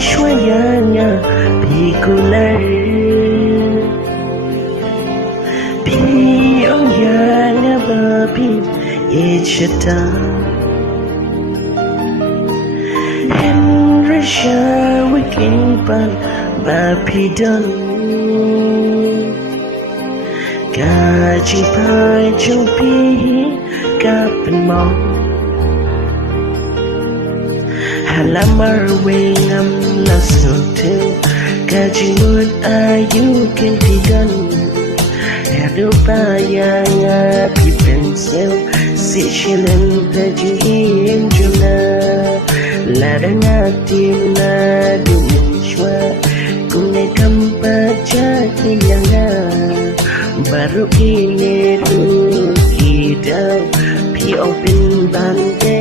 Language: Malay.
shwayanya bikular Piyong yana babi ichata Henry shawiking pan bapidan Gaji pai chung pi kapan mong Halamar wingam nasuntu Gaji mut ayu kintigan Hadu payanga pi pencil Si shilin tajihim juna Ladang hati na dunia Kune kampaca hilanga Baru kini hidau Pi open bande